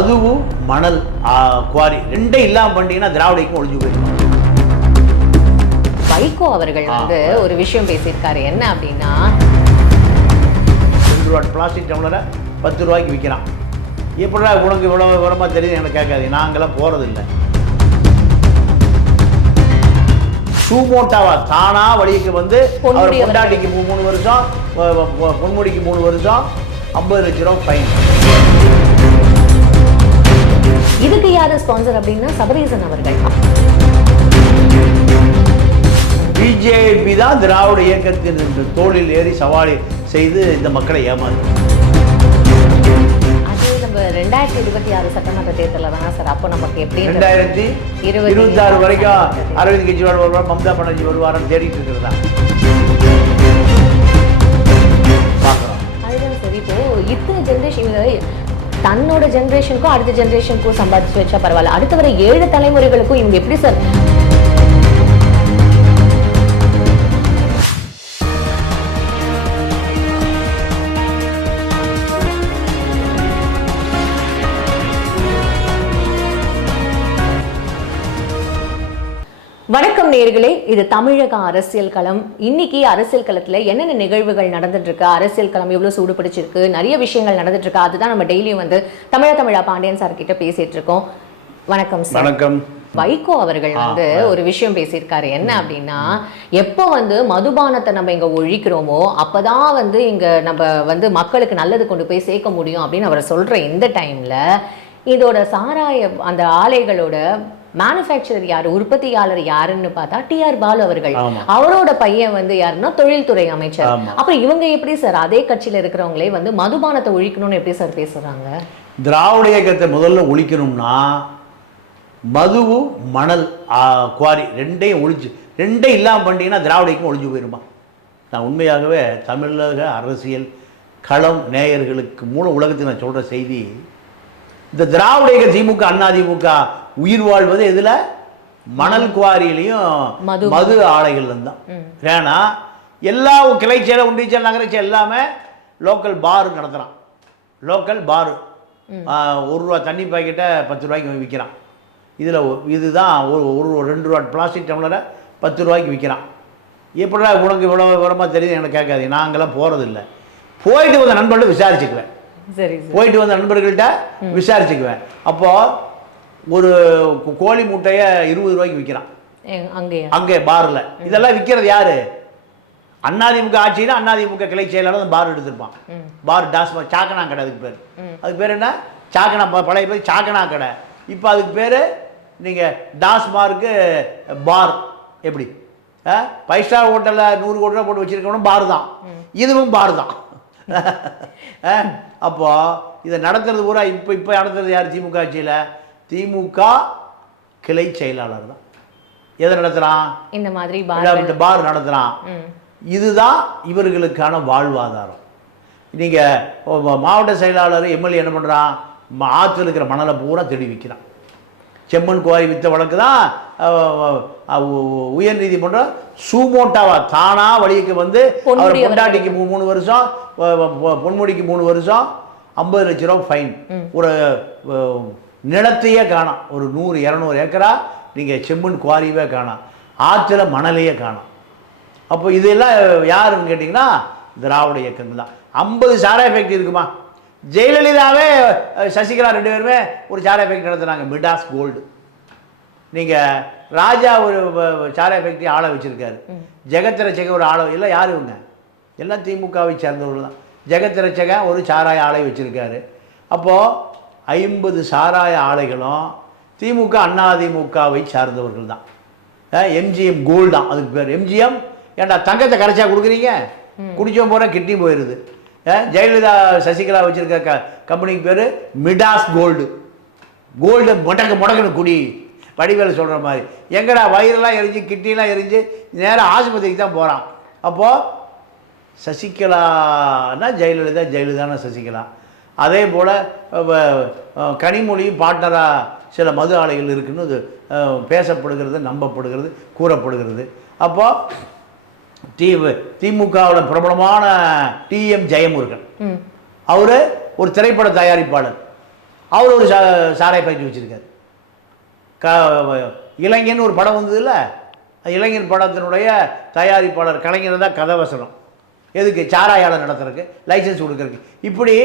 மதுவும் மணல் குவாரி ரெண்டையும் இல்லாமல் பண்ணிட்டீங்கன்னா திராவிடைக்கும் ஒழிஞ்சு போயிடும். வைகோ அவர்கள். வந்து ஒரு விஷயம் பேசியிருக்காரு. என்ன அப்படின்னா ரெண்டு ரூபா பிளாஸ்டிக் டம்ளரை பத்து ரூபாய்க்கு விற்கிறான். எப்படிடா உனக்கு இவ்வளோ விவரமாக தெரியுது எனக்கு கேட்காது நாங்களாம் போகிறதில்ல சூமோட்டாவா தானா வழிக்கு வந்து அவர். பொண்டாட்டிக்கு மூணு வருஷம் பொன்முடிக்கு மூணு வருஷம் ஐம்பது லட்ச ரூபா ஃபைன் இதுக்கு யாரு ஸ்பான்சர் அப்படின்னா சபரீசன் அவர்கள். பிஜேபி தான் திராவிட இயக்கத்தின் இந்த தோளில் ஏறி சவாரி செய்து இந்த மக்களை ஏமாறு அது நம்ம ரெண்டாயிரத்தி இருபத்தி ஆறு சட்டமன்ற தேர்தலில் தானே சார். அப்போ நமக்கு எப்படி ரெண்டாயிரத்தி இருபத்தி இருபத்தாறு வரைக்கும் அரவிந்த் கெஜ்ரிவால் வருவார் மம்தா பானர்ஜி வருவாரன்னு தேடிட்டு இருக்கிறதா? தன்னோட ஜென்ரேஷனுக்கும் அடுத்த ஜென்ரேஷனுக்கும் சம்பாதிச்சு வச்சா பரவாயில்ல. அடுத்த வர ஏழு தலைமுறைகளுக்கும் இவங்க எப்படி சார் நேர்களே இது தமிழக அரசியல் களம். இன்னைக்கு அரசியல் களத்துல என்னென்ன நிகழ்வுகள் நடந்துட்டு இருக்கு அரசியல் களம் எவ்வளவு சூடு பிடிச்சிருக்கு நிறைய விஷயங்கள் நடந்துட்டு இருக்கு அதுதான் நம்ம டெய்லியும் வந்து தமிழ தமிழா பாண்டியன் சார் கிட்ட பேசிட்டு இருக்கோம். வணக்கம் சார் வணக்கம். வைகோ அவர்கள் வந்து ஒரு விஷயம் பேசியிருக்காரு. என்ன அப்படின்னா எப்போ வந்து மதுபானத்தை நம்ம இங்க ஒழிக்கிறோமோ அப்பதான் வந்து இங்க நம்ம வந்து மக்களுக்கு நல்லது கொண்டு போய் சேர்க்க முடியும் அப்படின்னு அவர் சொல்ற இந்த டைம்ல இதோட சாராய அந்த ஆலைகளோட மேனுஃபேக்சரர் யாரு உற்பத்தியாளர் யாருன்னு பார்த்தா டிஆர் பாலு அவர்கள். அவரோட பையன் வந்து யாருன்னா தொழில்துறை அமைச்சர். அப்புறம் இவங்க எப்படி சார் அதே கட்சியில இருக்கிறவங்களே வந்து மதுபானத்தை ஒழிக்கணும்னு எப்படி சார் பேசுறாங்க திராவிட இயக்கத்தை முதல்ல ஒழிக்கணும்னா மதுவும் மணல் குவாரி ரெண்டையும் ஒழிச்சு ரெண்டையும் இல்லாமல் பண்ணிட்டீங்கன்னா திராவிட இயக்கம் ஒழிஞ்சு போயிருமா நான் உண்மையாகவே தமிழக அரசியல் களம் நேயர்களுக்கு மூல உலகத்துக்கு நான் சொல்கிற செய்தி இந்த திராவிட இயக்க திமுக அண்ணா திமுக உயிர் வாழ்வது எதில்? மணல் குவாரியிலையும் மது. மது ஆலைகள் தான். ஏன்னா எல்லா கிளைச்சேல ஒன்றிச்சல் நகரச்சல் எல்லாமே லோக்கல் பார் நடத்துகிறான் லோக்கல் பாரு ஒரு ரூபா தண்ணி பாக்கெட்டை பத்து ரூபாய்க்கு விற்கிறான் இதில் இதுதான் ஒரு ஒரு ரெண்டு ரூபா பிளாஸ்டிக் டம்ளரை பத்து ரூபாய்க்கு விற்கிறான் எப்படிடா உனக்கு இவ்வளோ விவரமாக தெரியுது எனக்கு கேட்காது நாங்களாம் போகிறதில்ல போயிட்டு வந்த நண்பர்கள்ட்ட விசாரிச்சுக்குவேன். சரி சார். போயிட்டு வந்த நண்பர்கள்ட்ட விசாரிச்சுக்குவேன். அப்போது ஒரு கோழி முட்டையை இருபது ரூபாய்க்கு விற்கிறான் அங்கேயா? அங்கே பாரில் இதெல்லாம் விற்கிறது யாரு? அண்ணாதிமுக ஆட்சியில் அண்ணாதிமுக கிளை செயலாளர் பார் எடுத்திருப்பான். பார் டாஸ்மா சாக்கனா கடை அதுக்கு பேர். அதுக்கு பேர் என்ன? சாக்கனா பழைய பேர் சாக்கனா கடை. இப்போ அதுக்கு பேர் நீங்கள் டாஸ்மார்க்கு பார் எப்படி? ஃபைவ் ஸ்டார் ஹோட்டலில் நூறு கோடி ரூபா போட்டு வச்சிருக்கவனும் பார் தான். இதுவும் பார் தான். அஹ், அப்போ இதை நடத்துறது பூரா இப்போ இப்போ நடத்துறது யார்? திமுக ஆட்சியில். திமுக கிளை செயலாளர் தான். எதை நடத்துகிறான் இந்த மாதிரி பார் நடத்துகிறான் இதுதான் இவர்களுக்கான வாழ்வாதாரம். நீங்கள் மாவட்ட செயலாளர் எம்எல்ஏ என்ன பண்ணுறான் ஆற்றுல இருக்கிற மணலை பூரா தேடி விற்கிறான் செம்மண் குவாரி வித்த வழக்கு தான் உயர் நீதிமன்றம் சூமோட்டாவா தானா வழிக்கு வந்து அவர். பொண்டாட்டிக்கு மூணு வருஷம் பொன்முடிக்கு மூணு வருஷம் ஐம்பது லட்ச ரூபா ஃபைன் ஒரு நிலத்தையே காணாம். ஒரு நூறு இரநூறு ஏக்கரா நீங்கள் செம்மண் குவாரியவே காணாம். ஆற்றுல மணலையே காணாம். அப்போ இதெல்லாம் யாருன்னு கேட்டிங்கன்னா திராவிட இயக்கங்கள் தான். ஐம்பது சாராய ஃபேக்ட்ரி இருக்குமா? ஜெயலலிதாவே சசிகலா ரெண்டு பேருமே ஒரு சாராய ஃபேக்ட்ரி நடத்துனாங்க. மிடாஸ் கோல்டு நீங்கள் ராஜா ஒரு சாராய ஃபேக்ட்ரி ஆளை வச்சுருக்காரு. ஜெகத் ரட்சக ஒரு ஆளை இல்லை யார் இவங்க? எல்லாம் திமுகவை சேர்ந்தவர்கள் தான். ஜெகத் ரட்சக ஒரு சாராய ஆலை வச்சுருக்காரு. அப்போது ஐம்பது சாராய ஆலைகளும் திமுக அண்ணா திமுகவை சார்ந்தவர்கள் தான். எம்ஜிஎம் கோல்டு தான் அதுக்கு பேர். எம்ஜிஎம் ஏன்டா தங்கத்தை கரைச்சா கொடுக்குறீங்க? குடிச்சோம் போகிற கிட்னி போயிடுது ஜெயலலிதா சசிகலா வச்சுருக்க க கம்பெனிக்கு பேர் மிடாஸ் கோல்டு. கோல்டு முடக்கு முடக்குன்னு குடி வடிவேல் சொல்கிற மாதிரி. எங்கடா வயிறெல்லாம் எரிஞ்சு கிட்னிலாம் எரிஞ்சு நேராக ஆஸ்பத்திரிக்கு தான் போகிறான் அப்போது சசிகலானா ஜெயலலிதா ஜெயலலிதானா சசிகலா? அதே போல் கனிமொழியும் பார்ட்னராக சில மது ஆலைகள் இருக்குன்னு பேசப்படுகிறது நம்பப்படுகிறது கூறப்படுகிறது. அப்போது தி திமுகவோட பிரபலமான டிஎம் ஜெயமுருகன். அவர் ஒரு திரைப்பட தயாரிப்பாளர். அவர் ஒரு சா சாராய ஃபேக்ட்ரி வச்சுருக்காரு. க இளைஞன் ஒரு படம் வந்ததுல்ல? அந்த இளைஞன் படத்தினுடைய தயாரிப்பாளர் கலைஞர் தான் கதவசனம். எதுக்கு? சாராயாளர் நடத்துறதுக்கு லைசன்ஸ் கொடுக்கறதுக்கு. இப்படி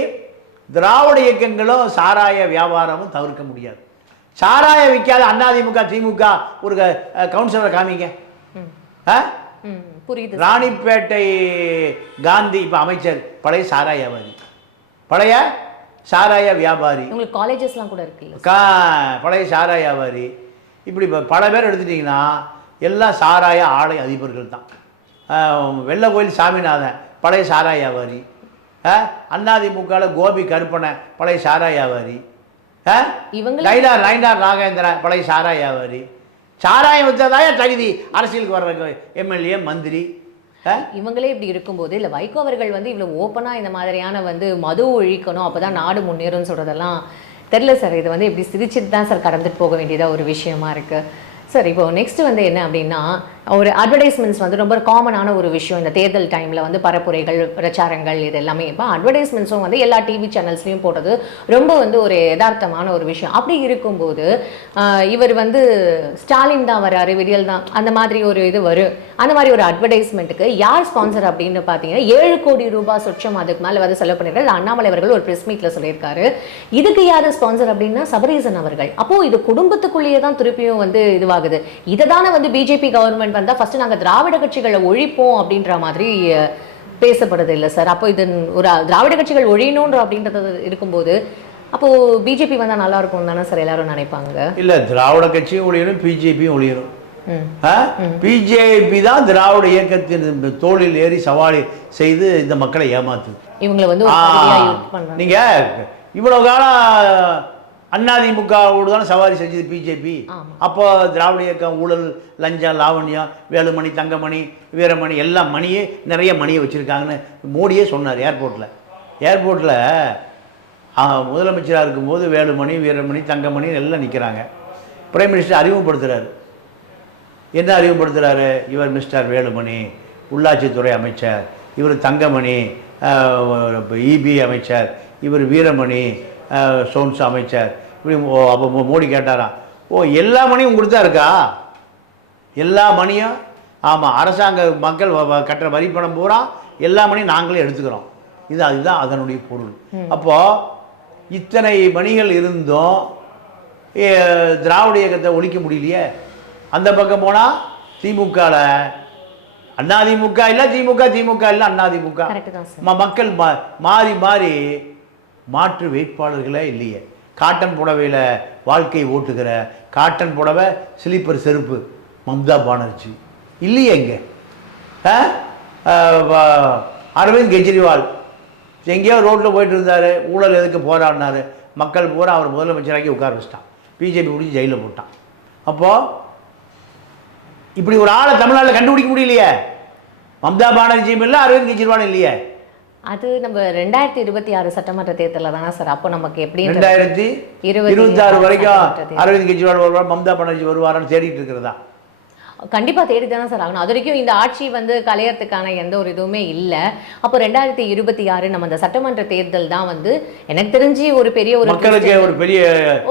திராவிட இயக்கங்களும் சாராய வியாபாரமும் தவிர்க்க முடியாது. சாராய விற்காத அதிமுக திமுக ஒரு கவுன்சிலரை காமிங்க. புரியுது. ராணிப்பேட்டை காந்தி இப்போ அமைச்சர் பழைய சாராய வியாபாரி. பழைய சாராய வியாபாரி. உங்களுக்கு காலேஜஸ்லாம் கூட இருக்குல்ல கா பழைய சாராய வியாபாரி. இப்படி இப்ப பல பேர் எடுத்துட்டிங்கன்னா எல்லாம் சாராய ஆலை அதிபர்கள் தான் வெள்ளை கோயில் சாமிநாதன் பழைய சாராய வியாபாரி. அண்ணாதிமுகவில் கோபி கருப்பனை பழைய சாராய வியாபாரி நைனார் நைனார் நாகேந்திரன் பழைய சாராய வியாபாரி சாராயம் வச்சாதான் தகுதி? அரசியலுக்கு வர்ற எம்எல்ஏ மந்திரி? இவங்களே இப்படி இருக்கும்போது இல்ல வைகோ அவர்கள் வந்து இவ்வளவு ஓப்பனா இந்த மாதிரியான வந்து மது ஒழிக்கணும் அப்பதான் நாடு முன்னேறும்னு சொல்றதெல்லாம் தெரியல சார். இது வந்து இப்படி சிரிச்சிட்டு தான் சார் கடந்துட்டு போக வேண்டியதா ஒரு விஷயமா இருக்கு. சார் இப்போ நெக்ஸ்ட் வந்து என்ன அப்படின்னா ஒரு அட்வர்டைஸ்மெண்ட்ஸ் வந்து ரொம்ப காமனான ஒரு விஷயம். இந்த தேர்தல் டைமில் வந்து பரப்புரைகள் பிரச்சாரங்கள் இது எல்லாமே இப்போ அட்வர்டைஸ்மெண்ட்ஸும் வந்து எல்லா டிவி சேனல்ஸ்லையும் போடுறது ரொம்ப வந்து ஒரு யதார்த்தமான ஒரு விஷயம். அப்படி இருக்கும்போது இவர் வந்து ஸ்டாலின் தான் வராரு விடியல் தான் அந்த மாதிரி ஒரு இது வரும். அந்த மாதிரி ஒரு அட்வர்டைஸ்மெண்ட்டுக்கு யார் ஸ்பான்சர் அப்படின்னு பார்த்தீங்கன்னா ஏழு கோடி ரூபாய் சொச்சம் அதுக்கு மேலே வந்து செலவு பண்ணிருக்காரு. அண்ணாமலை அவர்கள் ஒரு ப்ரெஸ் மீட்டில் சொல்லியிருக்காரு. இதுக்கு யார் ஸ்பான்சர் அப்படின்னா சபரீசன் அவர்கள். அப்போது இது குடும்பத்துக்குள்ளேயே தான் திருப்பியும் வந்து இதுவாகுது. இதை தானே வந்து பிஜேபி கவர்மெண்ட் வந்தா ஃபர்ஸ்ட் நாங்க திராவிட கட்சிகளை ஒழிப்போம் அப்படின்ற மாதிரி பேசப்படுது இல்லை சார். அப்போ இது ஒரு திராவிட கட்சிகள் ஒழியணுன்ற அப்படின்றது இருக்கும்போது அப்போ பிஜேபி வந்தா நல்லா இருக்கும் தானே சார் எல்லாரும் நினைப்பாங்க? இல்லை திராவிட கட்சியும் ஒழியணும் பிஜேபியும் ஒழியணும். பிஜேபி தான் திராவிட இயக்கத்தின் தோளில் ஏறி சவாரி செய்து இந்த மக்களை ஏமாத்துது. இவங்களை வந்து நீங்க இவ்வளவு காலம் அதிமுகவோடு தானே சவாரி செஞ்சது பிஜேபி. அப்போ திராவிட இயக்கம் ஊழல் லஞ்சம் லாவண்யம் வேலுமணி தங்கமணி வீரமணி எல்லாம் மணியே நிறைய மணியை வச்சுருக்காங்கன்னு மோடியே சொன்னார் ஏர்போர்ட்டில் ஏர்போர்ட்டில் முதலமைச்சராக இருக்கும்போது வேலுமணி வீரமணி தங்கமணி எல்லாம் நிற்கிறாங்க பிரைம் மினிஸ்டர் அறிமுகப்படுத்துகிறாரு என்ன அறிமுகப்படுத்துகிறாரு இவர் மிஸ்டர் வேலுமணி உள்ளாட்சித்துறை அமைச்சர். இவர் தங்கமணி இபி அமைச்சர். இவர் வீரமணி சோன்ஸ் அமைச்சர். இப்படி அப்போ மோடி கேட்டாராம் ஓ எல்லா மணியும் உங்களுக்கு தான் இருக்கா? எல்லா மணியும்? ஆமாம் அரசாங்க மக்கள் கட்டுற வரி பணம் பூரா எல்லா மணியும் நாங்களே எடுத்துக்கிறோம். இது அதுதான் அதனுடைய பொருள். அப்போது இத்தனை மணிகள் இருந்தும் திராவிட இயக்கத்தை ஒழிக்க முடியலையே. அந்த பக்கம் போனால் திமுகவில் அதிமுக இல்லை திமுக திமுக இல்லை ம மக்கள் மாறி மாறி மாற்று வேட்பாளர்களே இல்லையே. காட்டன் புடவையில் வாழ்க்கை ஓட்டுகிற காட்டன் புடவை ஸ்லீப்பர் செருப்பு மம்தா பானர்ஜி. இல்லையே இங்கே. அரவிந்த் கெஜ்ரிவால். எங்கேயோ ரோட்டில் போயிட்டு இருந்தார் ஊழல் எதுக்கு போராடினாரு. மக்கள் பூரா அவர் முதலமைச்சராக்கி உட்கார வச்சிட்டான். பிஜேபி பிடிச்சி ஜெயிலில் போட்டான். அப்போது இப்படி ஒரு ஆளை தமிழ்நாட்டில் கண்டுபிடிக்க முடியலையே. மம்தா பானர்ஜியும் இல்லை அரவிந்த் கெஜ்ரிவாலும் இல்லையே. அது நம்ம ரெண்டாயிரத்தி இருபத்தி ஆறு சட்டமன்ற தேர்தலில் தானே சார்? அப்போ நமக்கு எப்படி ரெண்டாயிரத்தி இருபத்தி ஆறு வரைக்கும். அரவிந்த் கெஜ்ரிவால் வருவார்? மம்தா பானர்ஜி வருவாரான்னு தேடிட்டு இருக்கிறதா? கண்டிப்பா தேடி தானே சார் ஆகணும். அது வரைக்கும் இந்த ஆட்சி வந்து கலையறதுக்கான எந்த ஒரு இதுவுமே இல்லை. அப்போ ரெண்டாயிரத்தி இருபத்தி ஆறு நம்ம அந்த சட்டமன்ற தேர்தல் தான் வந்து எனக்கு தெரிஞ்சு ஒரு பெரிய ஒரு ஒரு பெரிய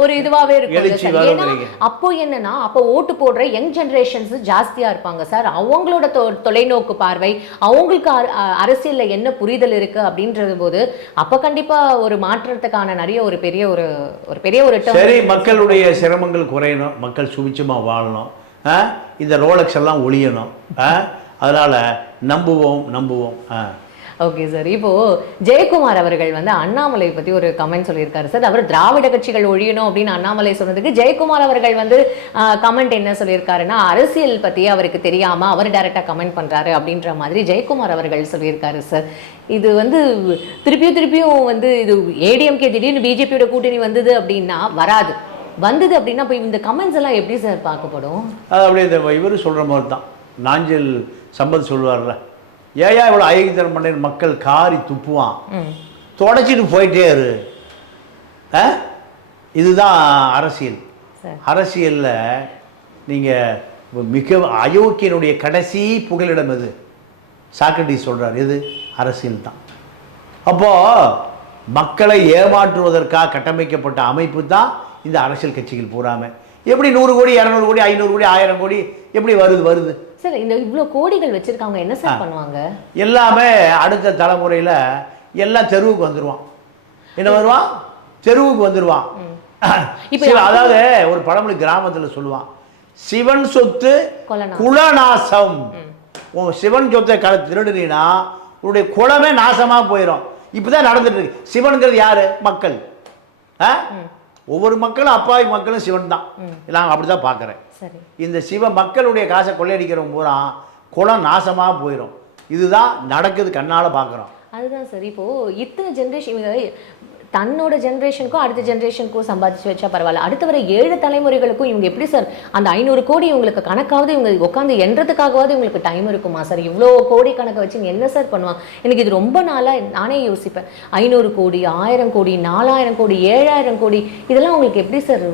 ஒரு இதுவாவே இருக்கும் ஏன்னா. அப்போ என்னன்னா அப்போ ஓட்டு போடுற யங் ஜெனரேஷன்ஸ் ஜாஸ்தியா இருப்பாங்க சார். அவங்களோட தொலைநோக்கு பார்வை அவங்களுக்கு அரசியல்ல என்ன புரிதல் இருக்கு அப்படின்றது போது அப்ப கண்டிப்பா ஒரு மாற்றத்துக்கான நிறைய ஒரு பெரிய ஒரு ஒரு பெரிய ஒரு சரி மக்களுடைய சிரமங்கள் குறையணும். மக்கள் சுபிச்சமாக வாழணும்? இந்த ரோலக்ஸ் எல்லாம் ஒழியணும் ஆ? அதனால நம்புவோம் நம்புவோம். Okay sir. இப்போ ஜெயக்குமார் அவர்கள் வந்து அண்ணாமலை பத்தி ஒரு கமெண்ட் சொல்லியிருக்காரு சார். அவர் திராவிட கட்சிகள் ஒழியணும் அப்படின்னு அண்ணாமலை சொன்னதுக்கு ஜெயக்குமார் அவர்கள் வந்து கமெண்ட் என்ன சொல்லியிருக்காருன்னா அரசியல் பத்தி அவருக்கு தெரியாம அவர் டைரக்டா கமெண்ட் பண்றாரு அப்படின்ற மாதிரி ஜெயக்குமார் அவர்கள் சொல்லியிருக்காரு சார். இது வந்து திருப்பியும் திருப்பியும் வந்து இது ஏடிஎம்கே திடீர்னு பிஜேபியோட கூட்டணி வந்தது அப்படின்னா வராது. வந்தது அப்படின்னா இப்போ இந்த கமெண்ட்ஸ் எல்லாம் எப்படி சார் பார்க்கப்படும்? அது அப்படியே இந்த இவர் சொல்கிற மாதிரி தான் நாஞ்சில் சம்பத் சொல்லுவார்ல ஏயா இவ்வளோ அயோக்கியத்தனம் பண்ண மக்கள் காரி துப்புவான். தொடச்சிட்டு போயிட்டே இரு? இதுதான் அரசியல். அரசியலில் நீங்கள் மிக அயோக்கியனுடைய கடைசி புகலிடம் எது? சாக்ரட்டிஸ் சொல்றார் எது? அரசியல் தான் அப்போது மக்களை ஏமாற்றுவதற்காக கட்டமைக்கப்பட்ட அமைப்பு தான் இந்த அரசியல் கட்சிகள் பூராமே. எப்படி நூறு கோடி இரநூறு கோடி ஐநூறு கோடி ஆயிரம் கோடி எப்படி வருது வருது? சார் இந்த இவ்ளோ கோடிகள் வச்சிருக்காங்க என்ன சார் பண்ணுவாங்க? எல்லாமே அடுத்த தலைமுறையில் எல்லாம் தெருவுக்கு வந்துடுவான் என்ன வருவான்? தெருவுக்கு வந்துடுவான் இப்ப அதாவது ஒரு பழமொழி கிராமத்தில் சொல்லுவான். சிவன் சொத்து குலநாசம். உன் சிவன் சொத்தை க திருடுனீன்னா உன்னுடைய குலமே நாசமாக போயிடும் இப்படிதான் நடந்துட்டு இருக்கு. சிவனுங்கிறது யாரு? மக்கள். ஆ? ஒவ்வொரு மக்களும் அப்பாவி மக்களும் சிவன் தான். நான் அப்படி தான் பார்க்குறேன். சரி. இந்த சிவ மக்களுடைய காசை கொள்ளையடிக்கிறவங்க பூரா குலம் நாசமாக போயிடும் இதுதான் நடக்குது கண்ணால் பார்க்குறோம் அதுதான் சார். இப்போ இத்தனை ஜென்ரேஷன் தன்னோட ஜென்ரேஷனுக்கும் அடுத்த ஜென்ரேஷனுக்கும் சம்பாதிச்சு வச்சா பரவாயில்ல. அடுத்து வர ஏழு தலைமுறைகளுக்கும் இவங்க எப்படி சார் அந்த ஐநூறு கோடி இவங்களுக்கு கணக்காவது இவங்க உட்காந்து எண்றதுக்காகவாவது இவங்களுக்கு டைம் இருக்குமா சார் இவ்வளோ கோடி கணக்கை வச்சு என்ன சார் பண்ணுவாங்க? எனக்கு இது ரொம்ப நாளாக நானே யோசிப்பேன். ஐநூறு கோடி ஆயிரம் கோடி நாலாயிரம் கோடி ஏழாயிரம் கோடி இதெல்லாம் உங்களுக்கு எப்படி சார்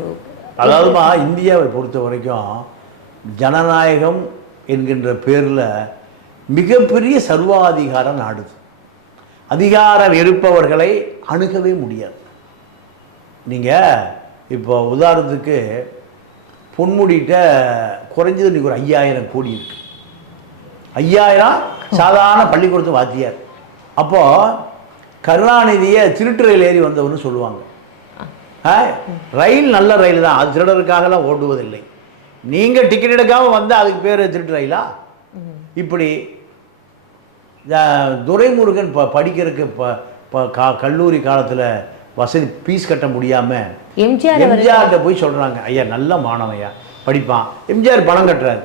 அதாவதுமா இந்தியாவை பொறுத்த வரைக்கும் ஜனநாயகம் என்கின்ற பேரில் மிகப்பெரிய சர்வாதிகார நாடு அதிகாரம் இருப்பவர்களை அணுகவே முடியாது. நீங்கள் இப்போ உதாரணத்துக்கு பொன்முடிகிட்ட குறைஞ்சது இன்னைக்கு ஒரு ஐயாயிரம் கோடி இருக்கு. ஐயாயிரம் சாதாரண பள்ளிக்கூடத்து வாத்தியார். அப்போது கருணாநிதியை திருட்டு ரயில் ஏறி வந்தவர்னு சொல்லுவாங்க. ரயில் நல்ல ரயில் தான். அது திருடருக்காகலாம் ஓடுவதில்லை நீங்கள் டிக்கெட் எடுக்காம வந்து அதுக்கு பேர் திருட்டு ரயிலா இப்படி துரைமுருகன் ப படிக்கிறதுக்கு ப கா- கல்லூரி காலத்தில் வசதி ஃபீஸ் கட்ட முடியாமல் எம்ஜிஆர் எம்ஜிஆர்கிட்ட போய் சொல்கிறாங்க ஐயா நல்ல மாணவையா படிப்பான். எம்ஜிஆர் பணம் கட்டுறாரு.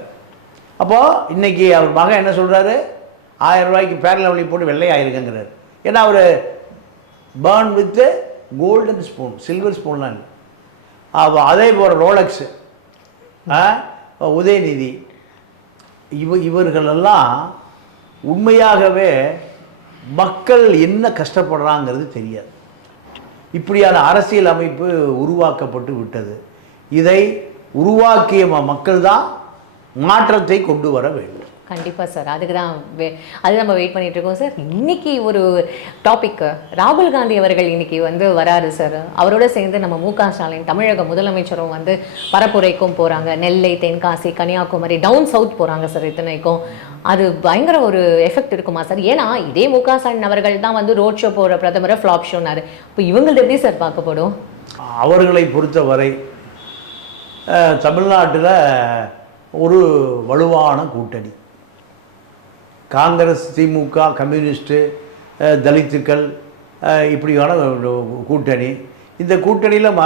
அப்போது இன்னைக்கு அவர் மகன் என்ன சொல்கிறாரு ஆயிரம் ரூபாய்க்கு பேரல் லவ்லி போட்டு வெள்ளையாயிருக்கங்கிறாரு. ஏன்னா அவர் born with golden spoon silver ஸ்பூன்லாம் இல்லை. அதே போல் ரோலக்ஸு உதயநிதி இவ இவர்களெல்லாம் உண்மையாகவே மக்கள் என்ன கஷ்டப்படுறாங்கிறது தெரியாது. இப்படியான அரசியல் அமைப்பு உருவாக்கப்பட்டு விட்டது. இதை உருவாக்கிய மக்கள் தான் மாற்றத்தை கொண்டு வர வேண்டும். கண்டிப்பாக சார். அதுக்கு தான் அது நம்ம வெயிட் பண்ணிட்டு இருக்கோம் சார். இன்னைக்கு ஒரு டாபிக் ராகுல் காந்தி அவர்கள் இன்னைக்கு வந்து வராரு சார். அவரோட சேர்ந்து நம்ம மு க ஸ்டாலின் தமிழக முதலமைச்சரும் வந்து பரப்புரைக்கும் போகிறாங்க நெல்லை தென்காசி கன்னியாகுமரி டவுன் சவுத் போகிறாங்க சார் இத்தனைக்கும். அது பயங்கர ஒரு எஃபெக்ட் இருக்குமா சார்? ஏன்னா இதே மு க ஸ்டாலின் அவர்கள் தான் வந்து ரோட் ஷோ போகிற பிரதமரை ஃப்ளாப் ஷோனாரு இப்போ இவங்களது எப்படி சார் பார்க்கப்படும் அவர்களை பொறுத்தவரை தமிழ்நாட்டில் ஒரு வலுவான கூட்டணி. காங்கிரஸ் திமுக கம்யூனிஸ்ட்டு தலித்துக்கள் இப்படியான கூட்டணி. இந்த கூட்டணியில் ம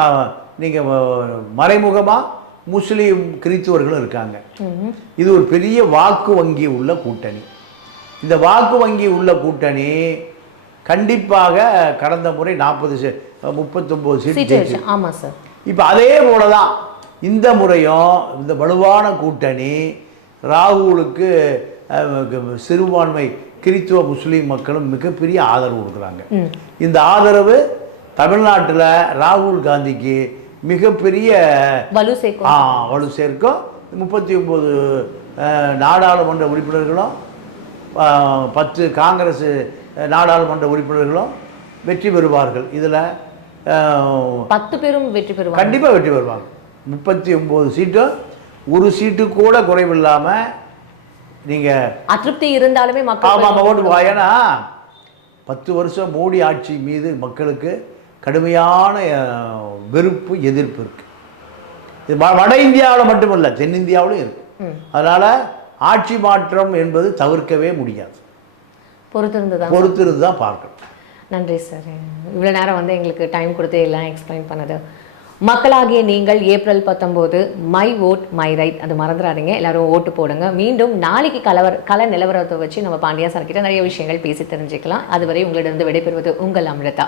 நீங்கள் மறைமுகமாக முஸ்லீம் கிறித்துவர்களும் இருக்காங்க. இது ஒரு பெரிய வாக்கு வங்கி உள்ள கூட்டணி. இந்த வாக்கு வங்கி உள்ள கூட்டணி கண்டிப்பாக கடந்த முறை நாற்பது முப்பத்தொம்போது சீட் சீட்டு ஜெயிச்சு. வச்சு ஆமா சார். இப்போ அதே போல தான் இந்த முறையும் இந்த வலுவான கூட்டணி ராகுலுக்கு சிறுபான்மை கிறித்துவ முஸ்லீம் மக்களும் மிகப்பெரிய ஆதரவு கொடுக்குறாங்க. இந்த ஆதரவு தமிழ்நாட்டில் ராகுல் காந்திக்கு மிகப்பெரிய வலு சேர்க்கும். ஆ வலு சேர்க்கும். முப்பத்தி ஒம்பது நாடாளுமன்ற உறுப்பினர்களும் பத்து காங்கிரஸ் நாடாளுமன்ற உறுப்பினர்களும் வெற்றி பெறுவார்கள். இதில் பத்து பேரும் வெற்றி பெறுவாங்க கண்டிப்பாக வெற்றி பெறுவாங்க முப்பத்தி ஒம்பது சீட்டும் ஒரு சீட்டு கூட குறைவில்லாமல் நீங்கள் அதிருப்தி இருந்தாலுமே மக்கள் ஆமாம் ஓட்டு ஏன்னா பத்து வருஷம் மோடி ஆட்சி மீது மக்களுக்கு கடுமையான வெறுப்பு எதிர்ப்பு இருக்கு. இது வட இந்தியாவில் மட்டுமல்ல தென்னிந்தியாவிலும் இருக்கு. ம். அதனால ஆட்சி மாற்றம் என்பது தவிர்க்கவே முடியாது. பொறுத்திருந்து தான் பொறுத்திருந்து தான் பார்க்கணும். நன்றி சார். இவ்வளோ நேரம் வந்து எங்களுக்கு டைம் கொடுத்து எல்லாம் எக்ஸ்பிளைன் பண்ணது. மக்களாகிய நீங்கள் ஏப்ரல் பத்தொம்போது மை ஓட் மை ரைட் அது மறந்துடாதீங்க எல்லாரும் ஓட்டு போடுங்க. மீண்டும் நாளைக்கு கலவர் கல நிலவரத்தை வச்சு நம்ம பாண்டியா சார் கிட்ட நிறைய விஷயங்கள் பேசி தெரிஞ்சுக்கலாம். அதுவரை உங்களிடம் விடைபெறுவது உங்கள் அமிர்தா.